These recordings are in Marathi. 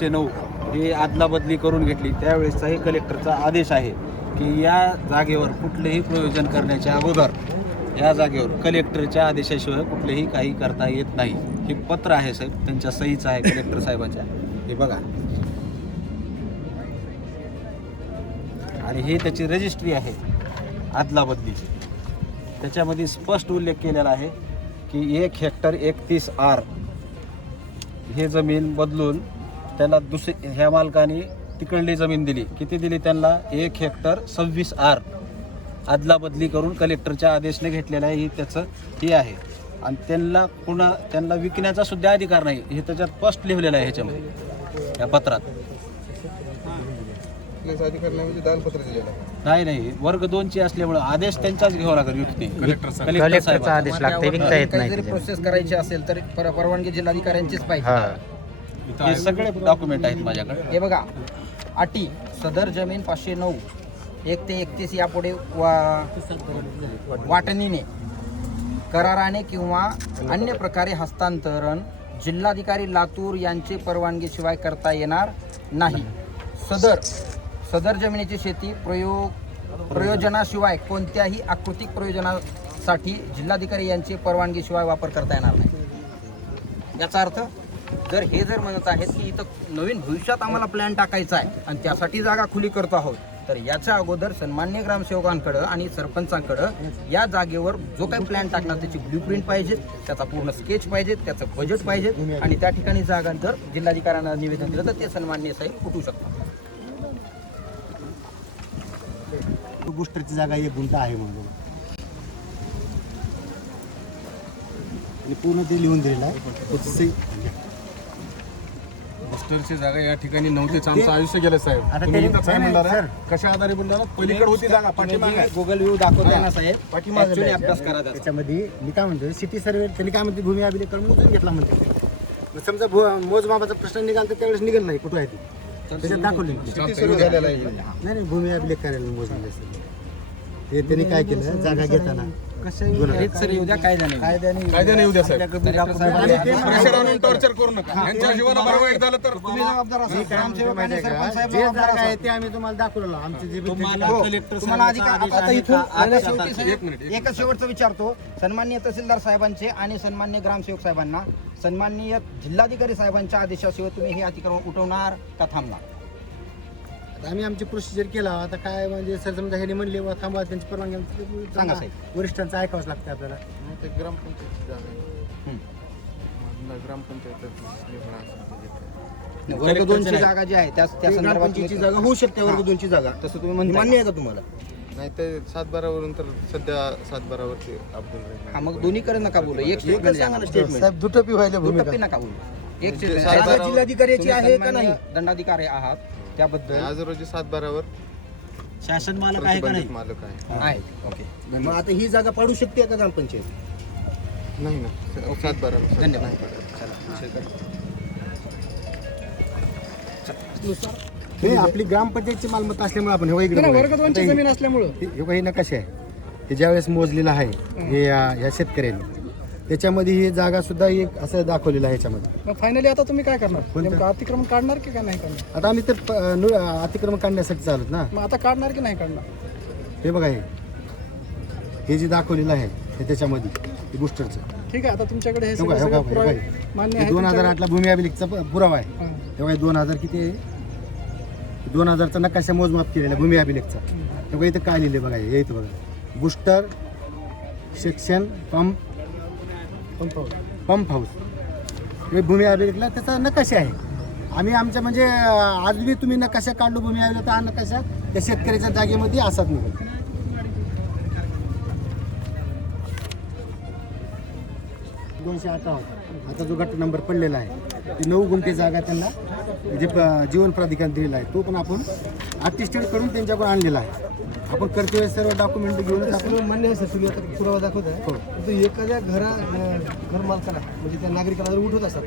9 हे अदलाबदली करून घेतली त्यावेळेसचा हे कलेक्टरचा आदेश आहे की या जागेवर कुठलेही प्रयोजन करण्याच्या अगोदर या जागेवर कलेक्टरच्या आदेशाशिवाय कुठलेही काही करता येत नाही. हे पत्र आहे साहेब, त्यांच्या सहीचं आहे कलेक्टर साहेबांच्या. हे बघा आणि हे त्याची रजिस्ट्री आहे अदलाबदलीची. त्याच्यामध्ये स्पष्ट उल्लेख केलेला आहे की 1 हेक्टर 31 आर हे जमीन बदलून त्याला ह्या मालकाने तिकडली जमीन दिली. किती दिली त्यांना? 1 हेक्टर 26 आर अदलाबदली करून कलेक्टरच्या आदेशाने घेतलेला आहे. ही त्याचं हे आहे आणि त्यांना विकण्याचा सुद्धा अधिकार नाही. हे त्याच्यात स्पष्ट लिहिलेलं आहे ह्याच्यामध्ये या पत्रात. अधिकार नाही म्हणजे दानपत्र दिलेलं आहे नाही वर्ग 2ची असल्यामुळे आदेश त्यांचाच घ्यावा लागेल. युक्ती कलेक्टरचा आदेश लागते, विकता येत नाही. जरी प्रोसेस करायची असेल तर परवानगी जिल्हाधिकाऱ्यांचीच पाहिजे. हे सगळे डॉक्युमेंट आहेत माझ्याकडे. हे बघा, अटी सदर जमीन 509 1 ते 31 यापुढे वाटणीने कराराने किंवा अन्य प्रकारे हस्तांतरण जिल्हाधिकारी लातूर यांचे परवानगीशिवाय करता येणार नाही. सदर जमिनीची शेती प्रयोजनाशिवाय कोणत्याही आकृतिक प्रयोजनासाठी जिल्हाधिकारी यांची परवानगीशिवाय वापर करता येणार नाही. याचा अर्थ जर म्हणत आहेत की इथं नवीन भविष्यात आम्हाला प्लॅन टाकायचा आहे आणि त्यासाठी जागा खुली करतो आहोत, तर याच्या अगोदर सन्मान्य ग्रामसेवकांकडं आणि सरपंचांकडं या जागेवर जो काही प्लॅन टाकणार त्याची ब्ल्यूप्रिंट पाहिजे, त्याचा पूर्ण स्केच पाहिजे, त्याचं बजेट पाहिजे आणि त्या ठिकाणी जागा जर जिल्हाधिकाऱ्यांना निवेदन दिलं तर ते सन्मान्य साहेब उठू शकतात. बुस्टरची जागा 1 गुंठा आहे म्हणून आणि पूर्ण ते लिहून दिलेलं आहे. बुस्टरची जागा या ठिकाणी नव्हतीच. आमचं आयुष्य गेलं साहेब. तुम्ही इथंच आहे म्हणणार, कशा आधारे बोलणार? पलीकडे होती जागा पाठीमागे. गुगल व्ह्यू दाखवताय ना साहेब, पाठीमागे अभ्यास करा त्याचा. त्याच्यामध्ये मी काय म्हणतो, सिटी सर्वे त्यांनी काय म्हणते, भूमी अभिलेख करून मोजून घेतला म्हणते. मग समजा मोजमापाचा प्रश्न निघाला तर त्यावेळेस निघेल नाही कुठं आहे ती त्याच्यात दाखवली नाही. भूमी अभिलेख करायला मोजलेले असेल ते त्यांनी काय केलं, जागा घेताना कायद्याने येऊ द्या साहेब. प्रेशर आणून टॉर्चर करू नका. यांच्या जीवनाबरोबर वाईट झालं तर तुम्ही जबाबदार असाल. जे जागा आहे ते आम्ही तुम्हाला दाखवलेलं. आमचे जे तुम्हाला आता इथून एकच शेवटचं विचारतो. सन्माननीय तहसीलदार साहेबांचे आणि सन्मान्य ग्रामसेवक साहेबांना सन्माननीय जिल्हाधिकारी साहेबांच्या आदेशाशिवाय तुम्ही हे अतिक्रमण उठवणार का थांबणार? आम्ही आमची प्रोसिजर केला. आता काय म्हणजे सर समजा हे म्हणले वा थांबा, त्यांची परवानगी सांगा साहेब. वरिष्ठांचं ऐकावंच लागतं आपल्याला. ते ग्रामपंचायतची जागा आहे. ग्रामपंचायत वर्ग 2ची जागा जी आहे त्या संदर्भात जागा होऊ शकते. वर्ग 2ची जागा तसं तुम्ही म्हणता, मान्य आहे का तुम्हाला? नाही ते 7-12 वरून तर सध्या 7-12 वरती अब्दुल हा, मग दोन्हीकडे नका बोलू. एक स्टेटमेंट सांगा ना. साहेब दुटपी व्हायला दुटप्पी नका बोलू. एक सात-बारा जिल्हाधिकाऱ्याची आहे का नाही, दंडाधिकारी आहात त्याबद्दल आज रोजी 7-12 वर शासन मालक आहे का नाही? मालक आहे. आहे. ओके, मग आता ही जागा पाडू शकते का ग्रामपंचायत? नाही ना 7-12 धन्यवाद. हे आपली ग्रामपंचायतची मालमत्ता असल्यामुळे आपण हे इकडे वर्ग 2ची जमीन असल्यामुळे हे नकाशा आहे ते ज्यावेळेस मोजलेलं आहे हे या शेतकऱ्यांनी, त्याच्यामध्ये ही जागा सुद्धा एक असं दाखवलेलं आहे ह्याच्यामध्ये. मग फायनली आता तुम्ही काय करणार? नेमकं अतिक्रमण काढणार की काय नाही काढणार? आता आम्ही तर अतिक्रमण काढण्यासाठी चालत ना. मग आता काढणार की नाही काढणार? हे बघा हे जे दाखवलेलं आहे हे त्याच्यामध्ये हे बुस्टरचं. ठीक आहे, आता तुमच्याकडे हे सगळं पुरावे मान्य आहे. 2008ला भूमी अभिलेखचा पुरावा आहे. तेव्हा 2000 किती आहे, 2000चा नकाशा मोजमाप केलेला भूमी अभिलेखचा. तेव्हा इथं काय लिहिले बघा, हे इथं बघा, बुस्टर सेक्शन पंप हाऊस हे भूमी अभिलेखला त्याचा नकाशा आहे. आम्ही आमच्या म्हणजे आज बी तुम्ही नकाशा काढलो भूमी अभिलेख, हा नकाशा त्या शेतकऱ्याच्या जागेमध्ये असाच निघाल. 258 आता जो गट नंबर पडलेला आहे ते 9 गुंठे जागा त्यांना जे जीवन प्राधिकरण दिलेला आहे तो पण आपण अटेस्टेड करून त्यांच्याकडून आणलेला आहे. आपण करतोय सर्व डॉक्युमेंट घेऊन आपण मान्य आहे सर, तुम्ही आता पुरावा दाखवत आहे. एखाद्या घर मालकाला म्हणजे त्या नागरिकाला जर उठवत असतात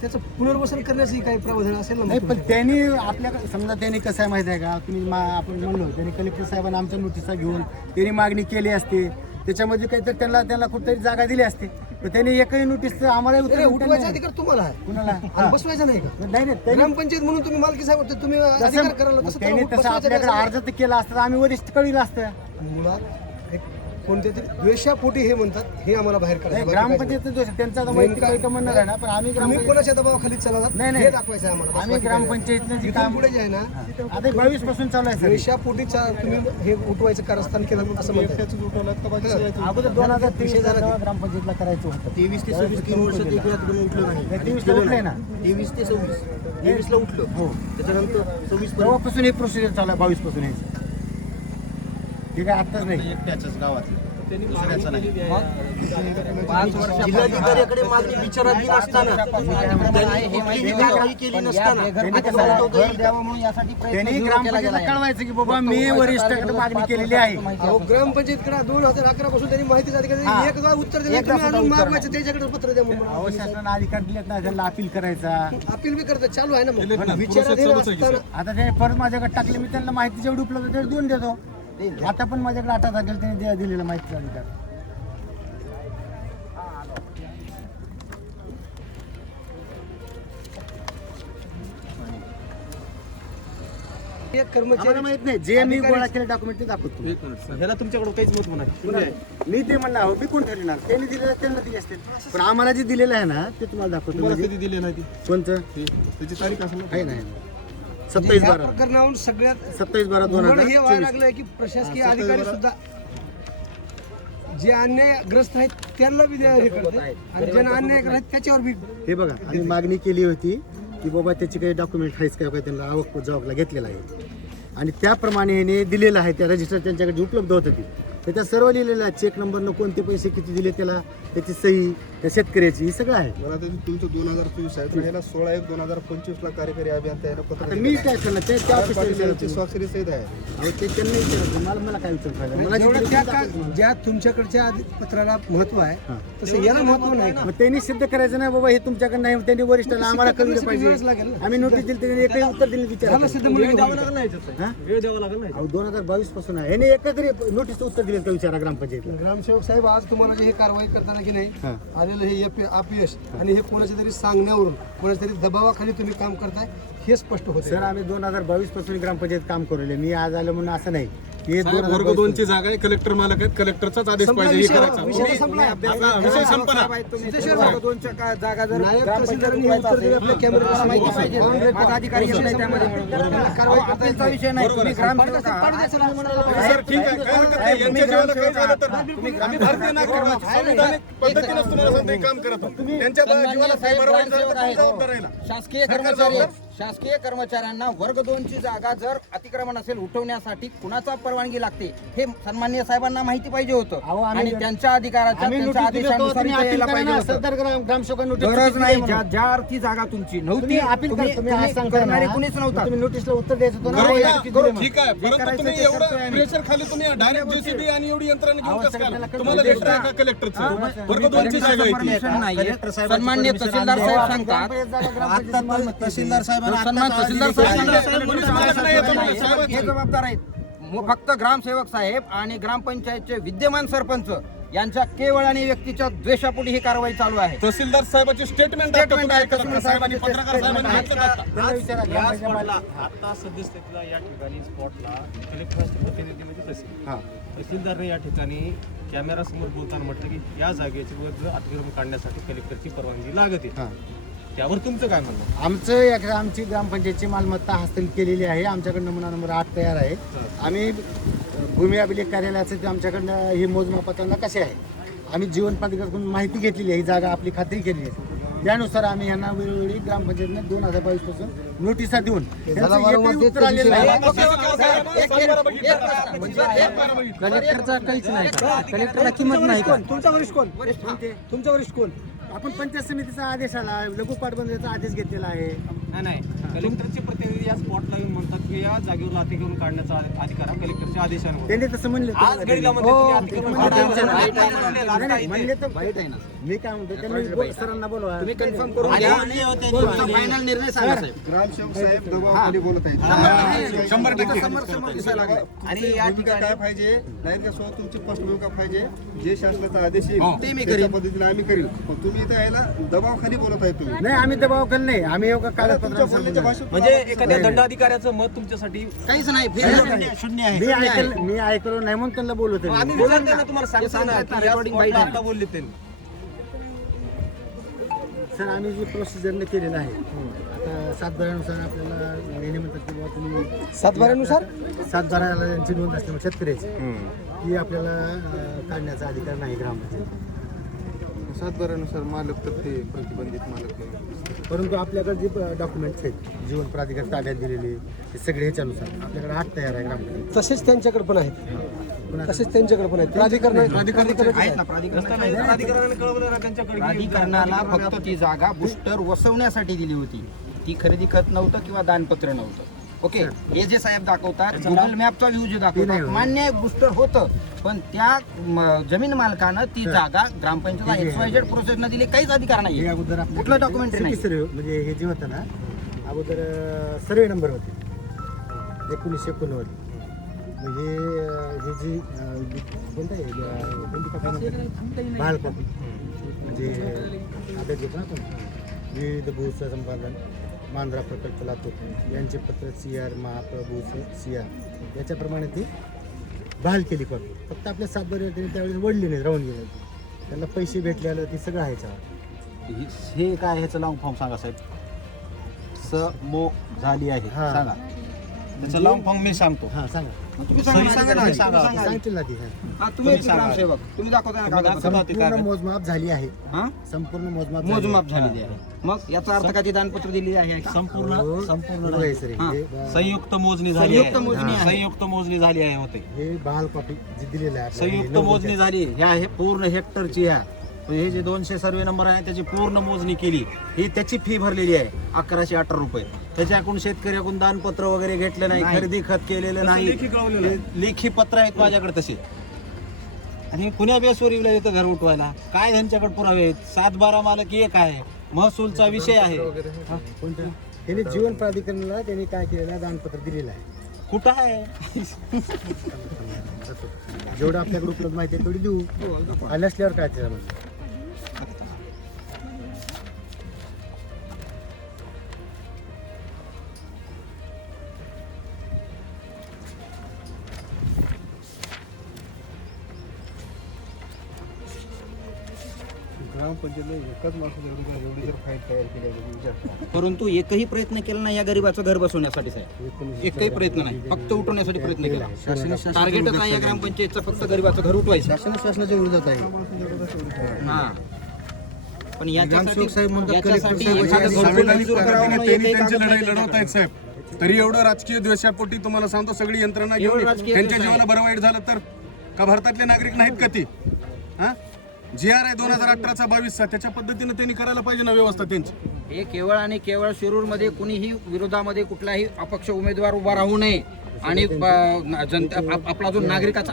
त्याचं पुनर्वसन करण्याची काही प्रावधान असेल ना? नाही, पण त्यांनी आपल्या समजा त्यांनी कसं आहे माहिती आहे का, तुम्ही आपण म्हणलो त्यांनी कलेक्टर साहेबांना आमच्या नोटिसा घेऊन त्यांनी मागणी केली असते, त्याच्यामध्ये काहीतरी त्यांना कुठेतरी जागा दिली असते. पण त्यांनी एकही नोटीस आम्हाला नाही, उठवायचा अधिकार तुम्हाला आहे कुणाला आणि बसवायचा नाही का नाही नाही त्यांनी ग्रामपंचायत म्हणून तुम्ही मालकी साहेब होते, तुम्ही अधिकार करायला तसं त्यांनी त्याला तसं बसवायचा आपल्याकडे नाही. अर्ज तर केला असता तर आम्ही वरिष्ठ कळलं असतं. मुळात एक कोणत्या तरी द्वेषापोटी हे म्हणतात, हे आम्हाला बाहेर नाही, करायचं. ग्रामपंचायतचं दोष आहे. त्यांचा आता वैयक्तिक काही म्हणणं आहे ना, पण आम्ही तुम्ही ग्रामपंचायत कोणाच्या दबावाखाली चालवणार नाही, नाही. हे दाखवायचं आहे आम्हाला. आम्ही ग्रामपंचायतनं जे इथून काम पुढे जे आहे ना आता 22 पासून चालू आहे सर. द्वेषापोटी तुम्ही हे उठवायचं कारस्थान केलं असं म्हणतात. अगोदर 2023 जेव्हा ग्रामपंचायतला करायचं होतं 23 ते 26 3 वर्ष ते इकडे उठलं नाही. 23 ला उठलंय ना 23 ते 26 23 ला उठलं. हो त्याच्यानंतर 26 तेव्हापासून ही प्रोसिजर चालू आहे 22 पासून यायची. ठीक आहे आत्ताच नाही. एकट्याच्याच गावात दुसऱ्याचं नाही. 5 वर्षापासून जिल्हाधिकाऱ्याकडे मागणी विचाराधीन असताना त्यांनी कारवाई केली नसताना घर द्यावं म्हणून यासाठी त्यांनी प्रयत्न केला ग्रामपंचायतला गेला. कळवायचं की बाबा मी वरिष्ठाकडे मागणी केलेली आहे. अहो, ग्रामपंचायतकडे 2011 पासून त्यांनी माहितीच अधिकारी एकदा उत्तर दिलं, तुम्ही अजून मागवायचं त्याच्याकडे पत्र द्या म्हणून. अहो, शासनानं अधिकार दिलेत ना त्यांना अपील करायचा. अपील बी करतात, चालू आहे ना मग. विचाराधीन असताना आता ते परत माझ्याकडे टाकले, मी त्यांना माहिती जेवढी उपलब्ध तेवढी देऊन देतो. आता पण माझ्याकडे 8 तारखेला त्यांनी दिलेला माहितीचा अधिकार. एक कर्मचारी आम्हाला माहित नाही, जे मी गोळा केले डॉक्युमेंट ते दाखवतो. ह्याला तुमच्याकडे काहीच मत नाही. मी ते म्हणणार आहो, मी कोण ठरविणार? त्यांनी दिलेलं त्यांना दिले असतील, पण आम्हाला जे दिलेलं आहे ना ते तुम्हाला दाखवतो. म्हणजे कधी दिले नाही ती कोणतं त्याची तारीख असेल ना. आहे ना 27 या 12 प्रकरणावरून सगळ्यात 27 12 उघड हे व्हायला 2024. लागलंय की प्रशासकीय अधिकारी सुद्धा जे अन्यायग्रस्त आहेत त्यांना बी हे करते आणि ज्यांना अन्यायग्रस्त आहेत त्याच्यावर बी हे बघा, आम्ही मागणी केली होती की बाबा त्याची काही डॉक्युमेंट आहेच काय काय त्यांना आवक जबाबला घेतलेला आहे आणि त्याप्रमाणे याने दिलेलं आहे. त्या रजिस्टर त्यांच्याकडे जी उपलब्ध होतं ती त्याच्यात सर्व लिहिलेलं आहे. चेक नंबरनं कोणते पैसे किती दिले त्याला, त्याची सही, त्या शेतकऱ्याची, हे सगळं आहे. मला आता तुमचं 2024 आहे तर ह्याला 16/1/2025 ला कार्यकारी अभियंता यानं पत्र आता मी काय करणार ते त्या ऑफिसला विचारायचं. स्वाक्षरी सहित आहे. अहो, ते त्यांना विचारायचं, मला काय विचारायचं? मला जे जेवढं दिलं त्या ते दाखवतो. ज्या तुमच्याकडच्या पत्राला महत्व आहे तसं याला महत्व नाही का? मग त्यांनी सिद्ध करायचं नाही बाबा हे तुमच्याकडे नाही, त्यांनी वरिष्ठाला आम्हाला कळलं वेळच पाहिजे. लागेल ना. आम्ही नोटीस दिली त्यांनी एकही उत्तर दिलं झालं विचार सिद्ध म्हणून वेळ द्यावा लागेल नाही. 2022 पासून आहे. याने एकच तरी नोटीस उत्तर दिले का विचारा ग्रामपंचायतला. ग्रामसेवक साहेब आज तुम्हाला जे हे कारवाई करताना की नाही हां. आलेलं हे अपयश आणि हे कोणाच्या तरी सांगण्यावरून कोणाच्या तरी दबावाखाली तुम्ही काम करताय हे स्पष्ट होते. सर आम्ही 2022 पासून ग्रामपंचायत काम करले. मी आज आलो म्हणून असं नाही. हे साहेब, वर्ग 2 ची जागा आहे, कलेक्टर मालक आहेत, कलेक्टरचाच आदेश पाहिजे हे करायचा. विषय संपला. आता विषय संपला. जागा जर नायब तहसीलदारांनी हे उत्तर दिलं आपल्या कॅमेऱ्याला माहिती पाहिजे. अधिकारी येतात त्यामध्ये कारवाई करता आपल्याचा विषय नाही. तुम्ही ग्रामसेवक आहात. सर ठीक आहे, काय हरकत नाही. यांच्या जीवाला काही झालं तर आम्ही भारतीय नागरिक आहोत. संविधानिक पद्धतीनेच तुम्हाला सांगतो हे काम करत आहोत. त्यांच्या जीवाला काही बरं वाईट झालं तर कोण जबाबदार राहिला? शासकीय कर्मचारी शासकीय कर्मचाऱ्यांना वर्ग 2 ची जागा जर अतिक्रमण असेल उठवण्यासाठी कुणाचा परवानगी लागते हे सन्माननीय साहेबांना माहिती पाहिजे होतं अहो, आम्ही- आणि त्यांच्या अधिकाराच्या आम्ही त्यांच्या नोटीस दिली होती, आदेशानुसार तुम्ही इथे अपील यायला करा पाहिजे ना. होतं. सदर ग्रामसेवकांना नोटीस गरज दिली नाही. म्हणून. ज्या अर्थी जागा तुमची नव्हती तुम्ही अपील करा. तुम्ही आज सांगताय करणारे ना, कुणीच नव्हता. तुम्ही नोटीसला उत्तर द्यायचं होतं ना. बरोबर हे आहे. किती दिले म्हणून. ठीक आहे, परंतु तुम्ही एवढं प्रेशर खाली तुम्ही डायरेक्ट जेसीबी आणि एवढी यंत्रणा घेऊन कसं काय? तुम्हाला लेटर आहे का कलेक्टरचं? वर्ग 2 ची जागा आहे ती. परमिशन नाहीये. सन्माननीय तहसीलदार साहेब सांगतात तहसीलदार साहेबांना सन्मान तहसीलदार साहेब साहेब, पोलीस मालक नाही येतो म्हणजे साहेब. हे जबाबदार आहेत. फक्त ग्रामसेवक साहेब आणि ग्रामपंचायतचे विद्यमान सरपंच यांच्या केवळ आणि व्यक्तीच्या द्वेषापोटी ही कारवाई चालू आहे. तहसीलदार साहेबाची स्टेटमेंट आहे. कलेक्टर साहेबांनी पत्रकार साहेबांनी म्हटलं आता. त्याला विचारा या ग्रामपंचायत स्पॉटला आता सद्यस्थितीला या ठिकाणी स्पॉटला कलेक्टरचे प्रतिनिधी म्हणजे तहसीलदारने या ठिकाणी कॅमेरासमोर बोलताना म्हटलं की या जागेची वर अतिक्रमण काढण्यासाठी कलेक्टरची परवानगी लागत आहे. त्यावर तुमचं काय म्हणणं? आमची ग्रामपंचायतची मालमत्ता हस्तांतरित केलेली आहे. आमच्याकडे नमुना नंबर 8 तयार आहे. आम्ही भूमी अभिलेख कार्यालयाचं ते आमच्याकडनं हे मोजमापाचा नकाशे आहे. आम्ही जीवन प्राधिकरणाकडून माहिती घेतलेली आहे. ही जागा आपली खात्री केलेली आहे. त्यानुसार आम्ही यांना वेळोवेळी ग्रामपंचायतने 2022 पासून नोटिसा देऊन त्यांचं एकही उत्तर आलेलं नाही. कलेक्टरचा काहीच नाही. कलेक्टरला किंमत नाही का? तुमचा वरिष्ठ कोण? तुमचा वरिष्ठ कोण? आपण पंचायत समितीचा आदेश आला, लघु पाटबंदीचा आदेश घेतलेला आहे. नाही कलेक्टरचे प्रतिनिधी या स्पॉटला येऊन म्हणतात की या जागेवर अतिक्रमण काढण्याचा अधिकार हा कलेक्टरच्या आदेशाने त्यांनी तसं म्हणले आज घडीला म्हणते तुम्ही अतिक्रमण काढा. म्हणले तर वाईट आहे ना मी काय म्हणतो त्यांनी सरांना बोलवा. तुम्ही कन्फर्म करून घ्या आणि तुमचा फायनल निर्णय सांगा साहेब. ग्रामसेवक साहेब दबावाखाली बोलत आहेत. 100% समोर दिसायला लागलाय. आणि या ठिकाणी काय पाहिजे नाही का स्वतः तुमची स्पष्ट भूमिका पाहिजे. जे शासनाचा आदेश येईल ते मी त्या करीन. पद्धतीने आम्ही करील. पण तुम्ही इथं यायला दबावाखाली बोलत आहे तुम्ही. नाही आम्ही दबाव करत नाही. आम्ही एवढं तुमच्या बोलण्याच्या कागदपत्र भाषेत म्हणजे एखाद्या दंडाधिकाऱ्याचं मत तुमच्यासाठी काहीच नाही शून्य आहे. मी ऐकलं नाही म्हणून त्यांना बोलवतो मी. आम्ही विचारताना तुम्हाला सांगितलं ना की या Recording spot ला बाहेर. आता बोलले त्यांनी. सर आम्ही जी प्रोसिजरने केलेलं आहे आता 7/12 आपल्याला नेहमी म्हणतात की बाबा तुम्ही 7/12 7/12 यांची नोंद असते मग शेतकऱ्याची की आपल्याला काढण्याचा अधिकार नाही ग्रामपंचायत. 7/12 मालक तर ते प्रतिबंधित मालक नाही. परंतु आपल्याकडे जे डॉक्युमेंट्स आहेत जीवन प्राधिकार ताब्यात दिलेले ते सगळे ह्याच्यानुसार आपल्याकडे 8 तयार आहे ग्रामपंचायत. तसेच त्यांच्याकडे पण आहेत. तसेच त्यांच्याकडे पण आहेत. प्राधिकरण आहेत ना प्राधिकरणाने कळवलं ना त्यांच्याकडे की प्राधिकरणाला फक्त ती जागा बुस्टर वसवण्यासाठी दिली होती. ती खरेदी खत नव्हतं किंवा दानपत्र नव्हतं. ओके, हे जे साहेब दाखवतात गुगल मॅपचा व्ह्यू जे दाखवतात मान्य आहे बुस्टर होतं, पण त्या जमीन मालकानं ती जागा ग्रामपंचायत XYZ प्रोसेसनं दिली. काहीच अधिकार हे नाही. अगोदर आपल्याकडे कुठलं डॉक्युमेंटरी नाही. सिटी सर्वे म्हणजे हे जे होतं ना अगोदर सर्वे नंबर होते 1989. म्हणजे हे जी कोणतं आहे कोणती कॉपी बाल कॉपी म्हणजे आता घेतो ना आपण विविध भूस संपादन मांजरा प्रकल्प लातूर यांचे पत्र CR महाप्रभूच CR याच्याप्रमाणे ती बहाल केली कॉपी. फक्त आपल्या 7/12 त्यावेळेस वडली नाही राहून गेलं. त्यांना पैसे भेटले आलं ती सगळं आहे याच्यावर. हे काय ह्याचं लॉंग फॉर्म सांगा साहेब. मो झाली आहे हा. सांगा त्याचं लॉंग फॉर्म मी सांगतो. हां सांगा तुम्ही सांगा ना, सांगा ना, तुम्ही सांगा. सांगा. सांगतील ना ती हां. हा, तुम्ही एक ग्रामसेवक तुम्ही दाखवता ना कागदपत्र. संपूर्ण मोजमाप झाली आहे. हा? संपूर्ण मोजमाप मोजमाप झालेली आहे. मग याचा अर्थ का ती दानपत्र दिली आहे का? संपूर्ण संपूर्ण नाही सर हां. संयुक्त मोजणी झाली संयुक्त आहे. मोजणी आहे. संयुक्त मोजणी झाली आहे होते. हे बहाल कॉपी जी दिलेली आहे आपल्याला, संयुक्त हे मोजणी झाली ह्या हे पूर्ण हेक्टरची ह्या हे जे 200 सर्वे नंबर आहे त्याची पूर्ण मोजणी केली. ही त्याची फी भरलेली आहे 1118 रुपये. त्याच्याकडून शेतकऱ्याकडून दानपत्र वगैरे घेतलं नाही, खरेदी खत केलेलं नाही, लेखी पत्र आहेत माझ्याकडे तसे. आणि हे कुण्या बेसवर येऊ येतं घर उठवायला काय त्यांच्याकडे पुरावे आहेत. 7/12 मालक एक आहे, महसूलचा विषय आहे. कोणतं त्यांनी जीवन प्राधिकरणाला त्यांनी काय केलेलं आहे दानपत्र दिलेलं आहे. कुठं आहे जेवढं आपल्याकडे उपलब्ध माहिती आहे तेवढी देऊ आणि नसल्यावर काय त्याच्यामध्ये. ग्रामपंचायतीला एकाच माणसाला एवढी जर फाईल तयार केली आहे विचार करा. परंतु एकही प्रयत्न केला नाही या गरीबाचं घर बसवण्यासाठी साहेब. एकही प्रयत्न नाही, फक्त उठवण्यासाठी प्रयत्न केला. टार्गेटच आहे या ग्रामपंचायतचं फक्त गरीबाचं घर उठवायचं. शासनाच्या विरोधात आहे. हा, पण ग्रामसेवक साहेब म्हणतात याच्यासाठी कलेक्टर एखादं साहेब घरकुल मंजूर करावं त्यांनी म्हणून एकही त्यांची लढाई कागदपत्र लढवत आहेत साहेब. तरी एवढं राजकीय द्वेषापोटी तुम्हाला सांगतो सगळी यंत्रणा घेऊन एवढं राजकीय त्यांच्या द्वेष आहे. जीवाला बरं वाईट झालं तर का भारतातले नागरिक नाहीत का ती? हा GR आहे 2018चा 22चा त्याच्या पद्धतीने त्यांनी करायला पाहिजे ना व्यवस्था त्यांची. हे केवळ आणि केवळ शिरूरमध्ये कुणीही विरोधामध्ये कुठलाही अपक्ष उमेदवार उभा राहू नये आणि जनता आपला जो नागरिकाचा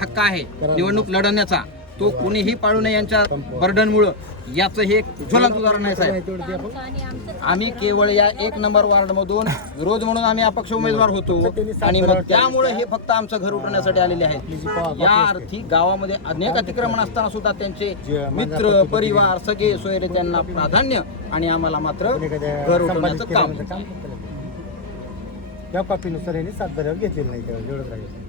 हक्क आहे निवडणूक लढवण्याचा तो कुणीही पाळू नये यांच्या बर्डनमुळं याचं हे एक ज्वलंत उदाहरण आहे साहेब. आम्ही केवळ या 1 नंबर वार्डमधून विरोध म्हणून आम्ही अपक्ष उमेदवार होतो आणि मग त्यामुळे हे फक्त आमचं घर उठवण्यासाठी आलेले आहेत. या अर्थी गावामध्ये अनेक अतिक्रमण असताना सुद्धा त्यांचे मित्र परिवार सगळे सोयरे त्यांना प्राधान्य आणि आम्हाला मात्र घर उठवण्याचं काम. त्या कॉपीनुसार यांनी 7/12 घेतलेलं नाही तेव्हा एवढंच राहील.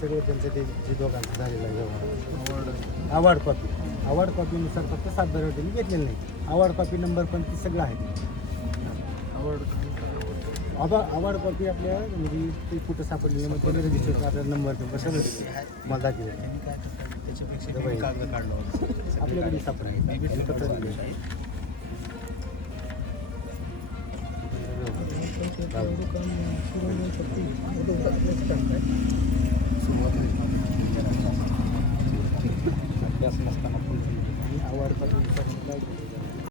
सगळं त्यांचं ते जे दोघांचं झालेलं आहे अवॉर्ड कॉपीनुसार फक्त 7/12 त्यांनी घेतलेलं नाही. अवॉर्ड कॉपी नंबर पण ते सगळं आहे. अवॉर्ड कॉपी आपल्या म्हणजे ते कुठं सापडलेलं मग त्याला रजिस्टर आपल्याला नंबर सगळं मला दाखवलं आपल्याकडे सापडले. अभ्यास नसताना आवड